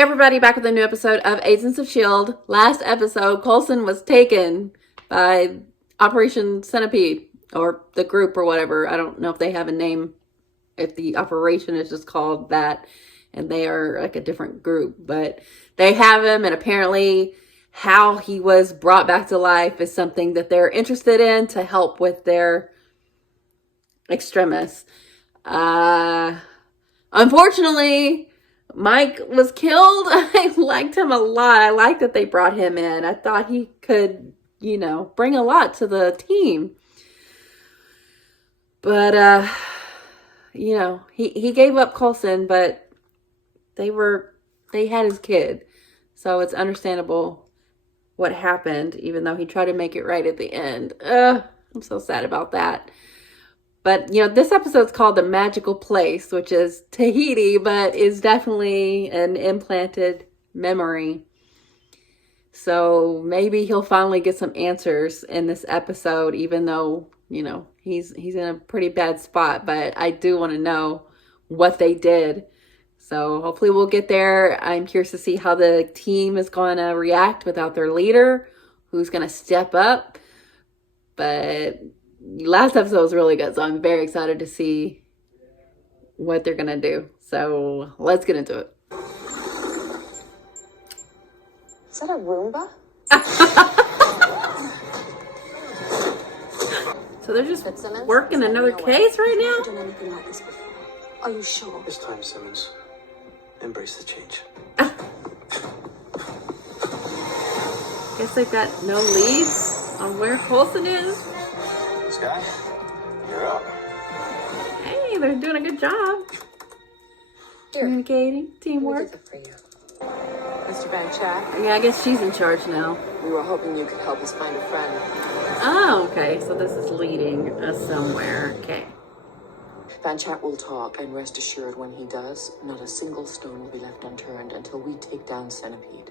Hey everybody, back with a new episode of Agents of S.H.I.E.L.D. Last episode, Coulson was taken by Operation Centipede, or the group or whatever. I don't know if they have a name, if the operation is just called that, and they are like a different group. But they have him, and apparently how he was brought back to life is something that they're interested in to help with their extremists. Unfortunately, Mike was killed. I liked him a lot. I liked that they brought him in. I thought he could, bring a lot to the team. But, he gave up Coulson, but they had his kid. So it's understandable what happened, even though he tried to make it right at the end. I'm so sad about that. But, this episode's called The Magical Place, which is Tahiti, but is definitely an implanted memory. So maybe he'll finally get some answers in this episode, even though, he's in a pretty bad spot. But I do want to know what they did. So hopefully we'll get there. I'm curious to see how the team is going to react without their leader, who's going to step up. But last episode was really good, so I'm very excited to see what they're gonna do. So let's get into it. Is that a Roomba? So they're just working another case right now? I've never done anything like this before. Are you sure? It's time, Simmons. Embrace the change. Guess they've got no leads on where Coulson is. Sky, you're up. Hey, they're doing a good job. Here. Communicating, teamwork. For you. Mr. Van Chat, Yeah, I guess she's in charge now. we were hoping you could help us find a friend. Oh, okay. So this is leading us somewhere. Okay. Van Chat will talk, and rest assured when he does, not a single stone will be left unturned until we take down Centipede.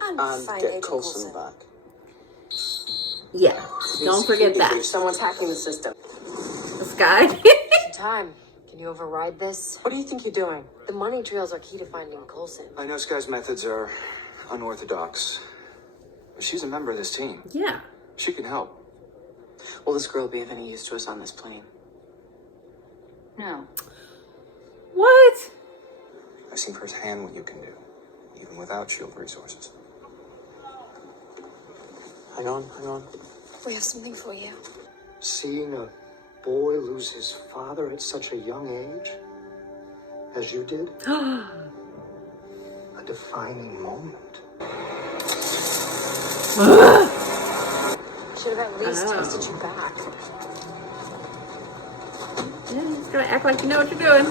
And get Coulson back. Yeah, don't forget that. Someone's hacking the system. This guy. Time. Can you override this? What do you think you're doing? The money trails are key to finding Coulson. I know Sky's methods are unorthodox, but she's a member of this team. Yeah. She can help. Will this girl be of any use to us on this plane? No. What? I've seen firsthand what you can do, even without S.H.I.E.L.D. resources. Hang on. We have something for you. Seeing a boy lose his father at such a young age, as you did, a defining moment. Should have at least tested you back. Yeah, you just gotta act like you know what you're doing.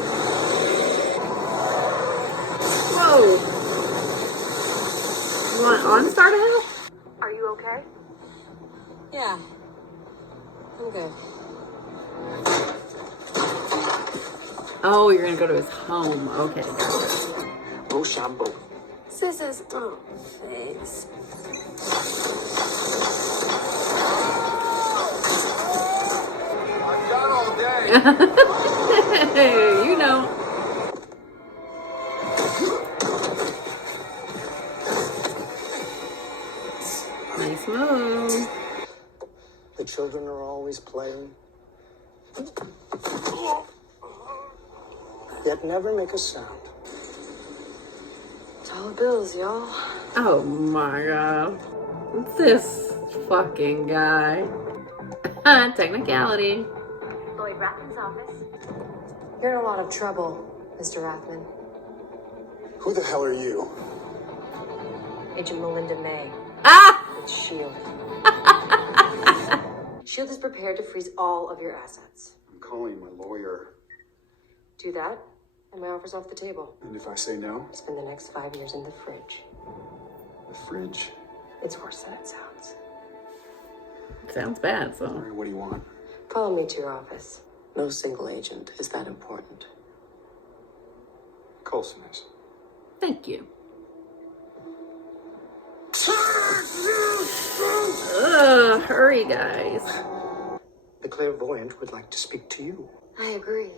Whoa. You want OnStar to help? Are you okay? Yeah. I'm good. Oh, you're gonna go to his home. Okay, gotcha. Rochambeau. Scissors. Oh, thanks. I'm done all day. Hey, Nice move. The children are always playing, yet never make a sound. Dollar bills, y'all. Oh my god. This fucking guy. Technicality. Lloyd Rathman's office. You're in a lot of trouble, Mr. Rathman. Who the hell are you? Agent Melinda May. Ah! It's S.H.I.E.L.D. S.H.I.E.L.D. is prepared to freeze all of your assets. I'm calling my lawyer. Do that, and my offer's off the table. And if I say no? Spend the next 5 years in the fridge. The fridge. It's worse than it sounds. Sounds bad, so. Sorry, what do you want? Follow me to your office. No single agent is that important. Coulson is. Thank you. Hurry, guys. The Clairvoyant would like to speak to you. I agree.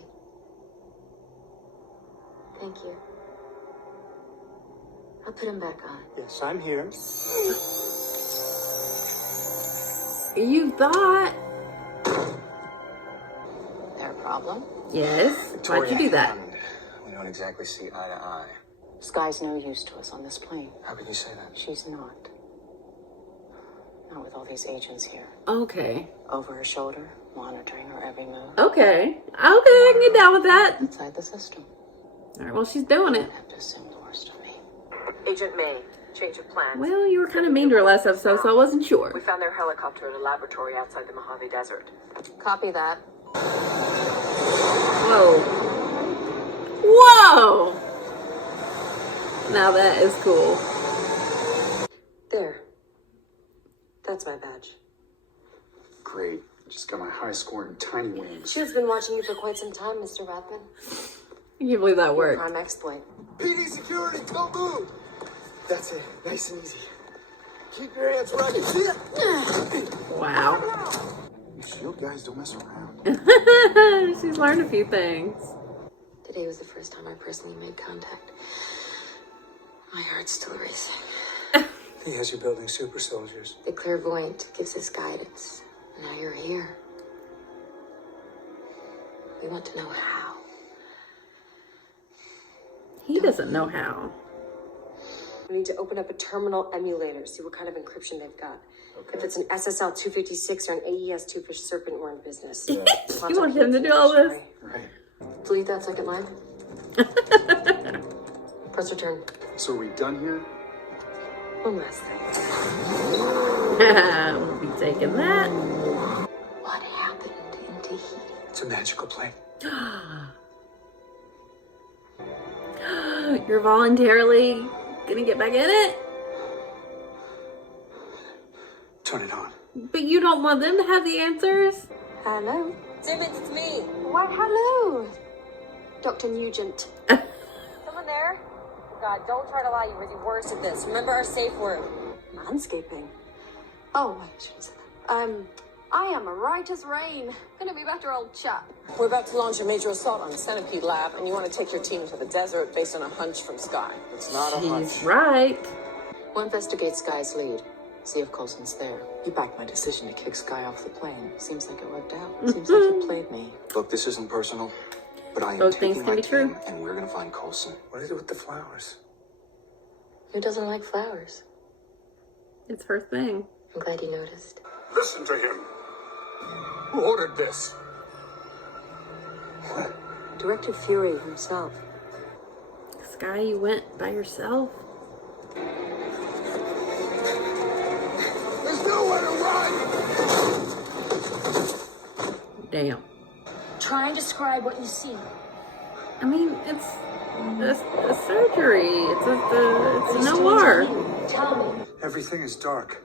Thank you. I'll put him back on. Yes, I'm here. You thought? Their problem? Yes. Why'd you do that? We don't exactly see eye to eye. Sky's no use to us on this plane. How can you say that? She's not. Not with all these agents here. Okay. Over her shoulder, monitoring her every move. Okay. Okay, I can get down with that. Inside the system. All right, well, she's doing it. I have to assume the worst of me. Agent May, change of plans. Well, you were kind of mean to her last episode, so I wasn't sure. We found their helicopter at a laboratory outside the Mojave Desert. Copy that. Whoa. Whoa! Now that is cool. There. That's my badge. Great. Just got my high score in tiny wings. She-H-I's been watching you for quite some time, Mr. Rathman. I can't believe that worked. Prime exploit. PD security, don't move. That's it. Nice and easy. Keep your hands running. Wow. You S.H.I.E.L.D. guys don't mess around. She's learned a few things. Today was the first time I personally made contact. My heart's still racing. He has you building super soldiers. The Clairvoyant gives us guidance. Now you're here. We want to know how. He doesn't know how. We need to open up a terminal emulator, see what kind of encryption they've got. Okay. If it's an SSL-256 or an AES-2 Serpent, we're in business. You want him to do all this? Right. Delete that second line. Press return. So are we done here? One last thing. We'll be taking that. What happened in Tahiti? It's a magical plane. You're voluntarily gonna get back in it? Turn it on. But you don't want them to have the answers? Hello? Simmons, it's me. Why, hello. Dr. Nugent. Someone there? God, don't try to lie. You were the worst at this. Remember our safe word. Landscaping. Oh, I shouldn't have said that. I am right as rain. Gonna be better, old chap. We're about to launch a major assault on the Centipede Lab, and you want to take your team to the desert based on a hunch from Sky. It's not a hunch. He's right. We'll investigate Sky's lead. See if Coulson's there. You backed my decision to kick Sky off the plane. Seems like it worked out. Seems like you played me. Look, this isn't personal, but I am Both things taking can my be true. team, and we're gonna find Coulson. What is it with the flowers? Who doesn't like flowers? It's her thing. I'm glad you noticed. Listen to him. Who ordered this? Director Fury himself. Sky, you went by yourself? There's nowhere to run! Damn. Try and describe what you see. I mean, it's a surgery. It's an OR. Tell me. Everything is dark.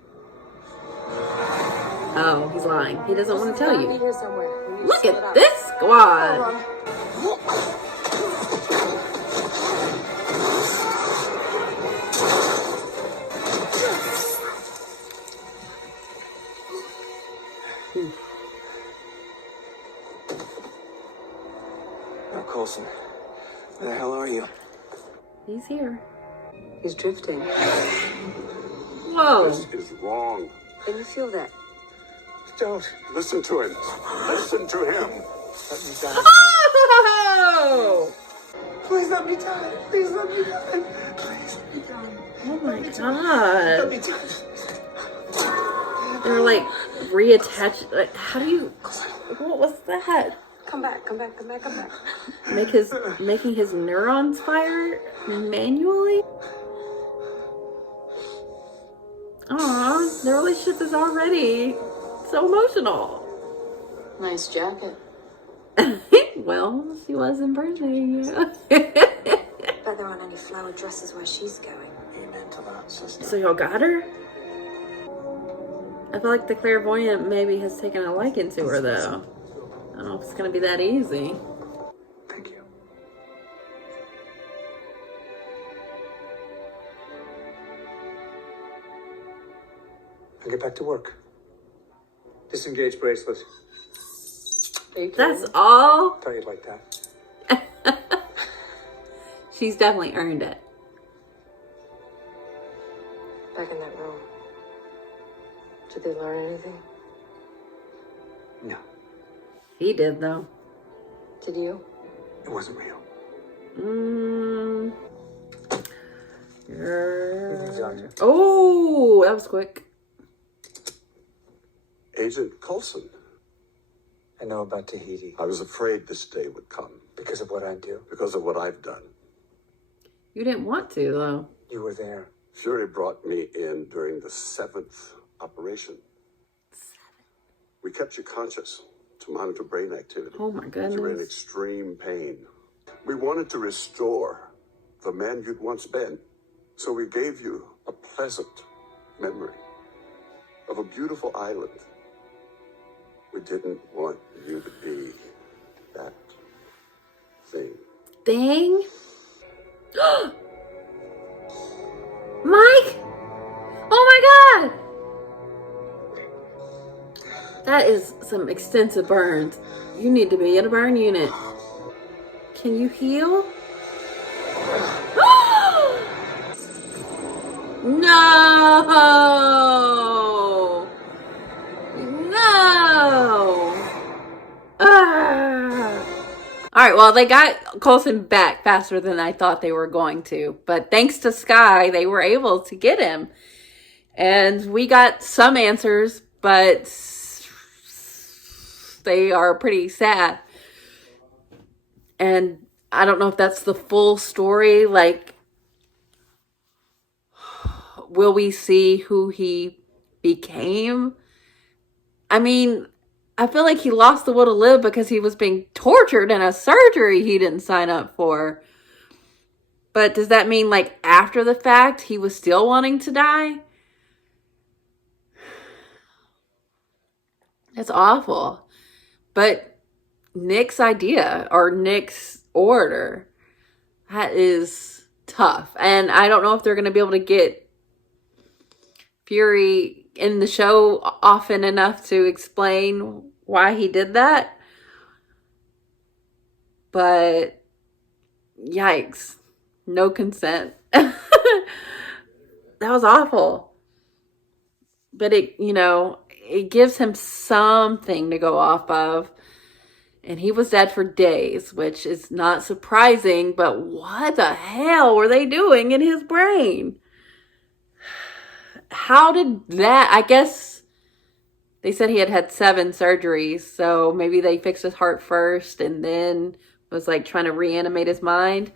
Oh, he's lying. He doesn't want to tell Be you. here somewhere. We need to Look split at up. this squad. Hold on. Now, Coulson, where the hell are you? He's here. He's drifting. Whoa. This is wrong. Can you feel that? Don't Listen to him. Listen to him. let me die. Oh! Please let me die. Please let me die. Please let me die. Oh my Let god. me die. They're like reattached. Like, how do you. What was that? Come back, come back, come back, come back. Making his neurons fire manually? Aw, their relationship is already so emotional. Nice jacket. Well, she was impersonating you. Bet there aren't any flower dresses where she's going. Amen to that, sister. So y'all got her? I feel like the clairvoyant maybe has taken a liking to her, though. I don't know if it's gonna be that easy. Thank you. I'll get back to work. Disengage bracelet. Are you kidding? That's all? Thought you'd like that. She's definitely earned it. Back in that room. Did they learn anything? No, He did, though. Did you? it wasn't real. Mm. Doctor. Oh, that was quick. Agent Coulson. I know about Tahiti I was afraid this day would come because of what I do. because of what I've done. You didn't want to, though. You were there. Fury brought me in during the 7th operation. We kept you conscious to monitor brain activity. Oh my You were in goodness. extreme pain. We wanted to restore the man you'd once been. So we gave you a pleasant memory of a beautiful island. We didn't want you to be that thing. Thing? Mike! Oh my god! That is some extensive burns. You need to be in a burn unit. Can you heal? No! No! Ah! All right, well, they got Coulson back faster than I thought they were going to. But thanks to S.H.I.E.L.D, they were able to get him. And we got some answers, but they are pretty sad. And I don't know if that's the full story. Like, will we see who he became? I mean, I feel like he lost the will to live because he was being tortured in a surgery he didn't sign up for. But does that mean, like, after the fact, he was still wanting to die? That's awful. But Nick's idea, or Nick's order, that is tough. And I don't know if they're going to be able to get Fury in the show often enough to explain why he did that. But yikes. No consent. That was awful. But it gives him something to go off of. And he was dead for days, which is not surprising, but what the hell were they doing in his brain? How did that, I guess they said he had had 7 surgeries, so maybe they fixed his heart first and then was like trying to reanimate his mind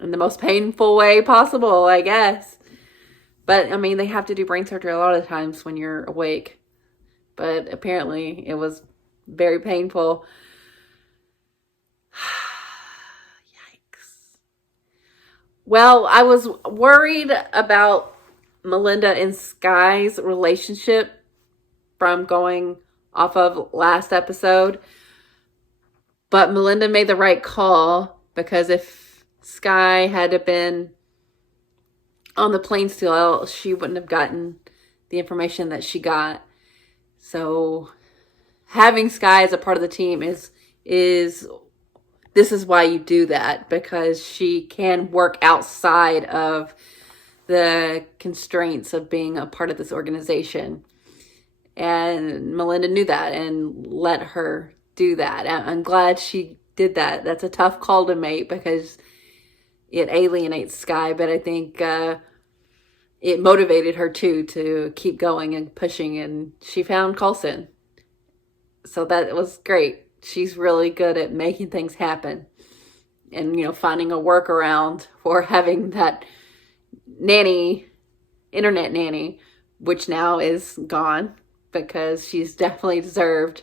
in the most painful way possible, I guess. But I mean, they have to do brain surgery a lot of times when you're awake. But apparently it was very painful. Yikes. Well, I was worried about Melinda and Sky's relationship from going off of last episode. But Melinda made the right call, because if Sky had been on the plane still, she wouldn't have gotten the information that she got. So having Sky as a part of the team is this is why you do that, because she can work outside of the constraints of being a part of this organization. And Melinda knew that and let her do that. I'm glad she did that. That's a tough call to make because it alienates Sky, but I think it motivated her too to keep going and pushing, and she found Coulson. So that was great. She's really good at making things happen and, finding a workaround for having that internet nanny, which now is gone, because she's definitely deserved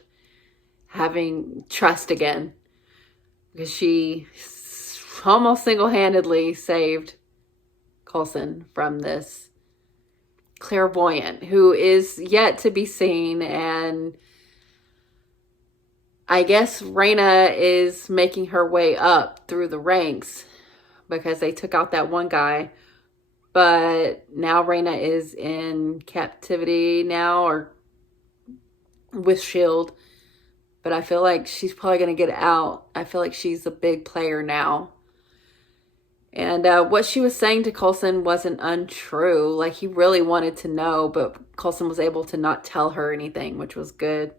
having trust again, because she almost single-handedly saved Coulson from this Clairvoyant who is yet to be seen. And I guess Raina is making her way up through the ranks because they took out that one guy. But now Raina is in captivity now, or with S.H.I.E.L.D. But I feel like she's probably going to get out. I feel like she's a big player now. And what she was saying to Coulson wasn't untrue. Like, he really wanted to know, but Coulson was able to not tell her anything, which was good.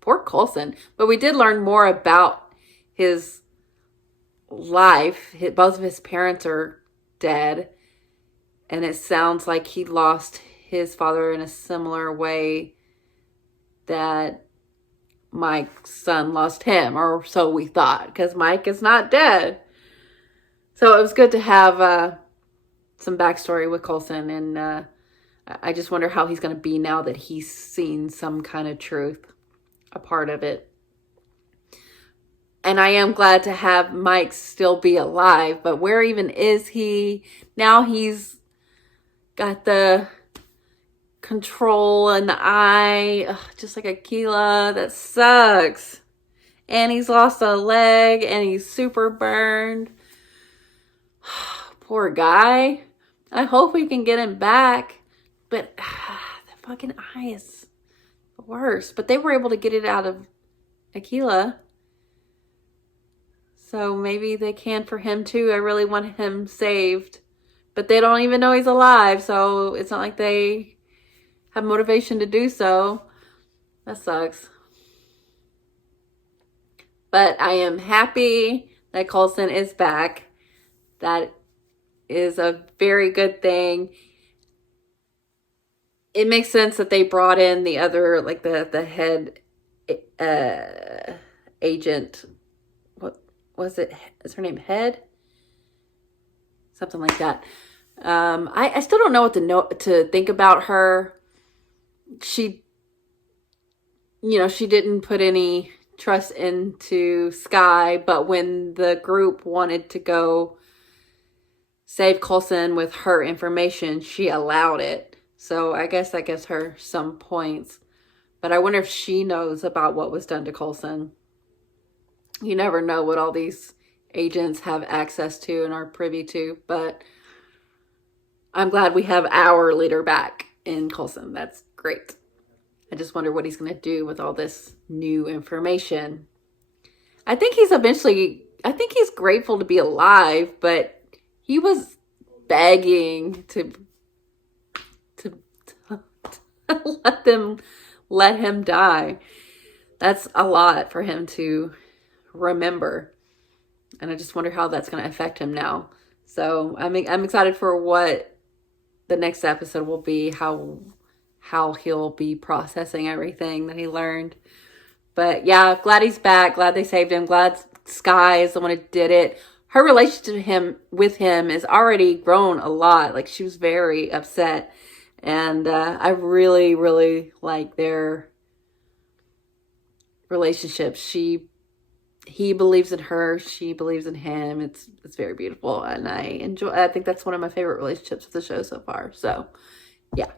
Poor Coulson. But we did learn more about his life. Both of his parents are dead. And it sounds like he lost his father in a similar way that Mike's son lost him, or so we thought, because Mike is not dead. So it was good to have some backstory with Coulson, and I just wonder how he's going to be now that he's seen some kind of truth, a part of it. And I am glad to have Mike still be alive, but where even is he? Now he's got the control and the eye, just like Aquila. That sucks. And he's lost a leg, and he's super burned. Poor guy. I hope we can get him back. But the fucking eye is the worst. But they were able to get it out of Aquila. So maybe they can for him too. I really want him saved. But they don't even know he's alive. So it's not like they have motivation to do so. That sucks. But I am happy that Coulson is back. That is a very good thing. It makes sense that they brought in the other, like the head agent. What was it? Is her name Head? Something like that. I still don't know what to think about her. She didn't put any trust into Sky, but when the group wanted to go save Coulson with her information, she allowed it. So I guess that gives her some points. But I wonder if she knows about what was done to Coulson. You never know what all these agents have access to and are privy to. But I'm glad we have our leader back in Coulson. That's great. I just wonder what he's going to do with all this new information. I think he's grateful to be alive, but he was begging to let him die. That's a lot for him to remember. And I just wonder how that's going to affect him now. So I'm excited for what the next episode will be, how he'll be processing everything that he learned. But yeah, glad he's back. Glad they saved him. Glad Sky is the one who did it. Her relationship with him is already grown a lot. Like, she was very upset. And I really, really like their relationship. He believes in her. She believes in him. It's very beautiful. And I think that's one of my favorite relationships of the show so far. So yeah,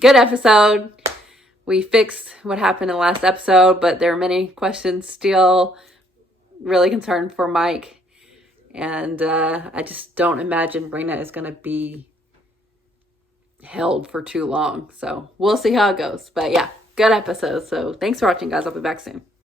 good episode. We fixed what happened in the last episode, but there are many questions still. Really concerned for Mike. And I just don't imagine Brina is going to be held for too long. So we'll see how it goes. But yeah, good episode. So thanks for watching, guys. I'll be back soon.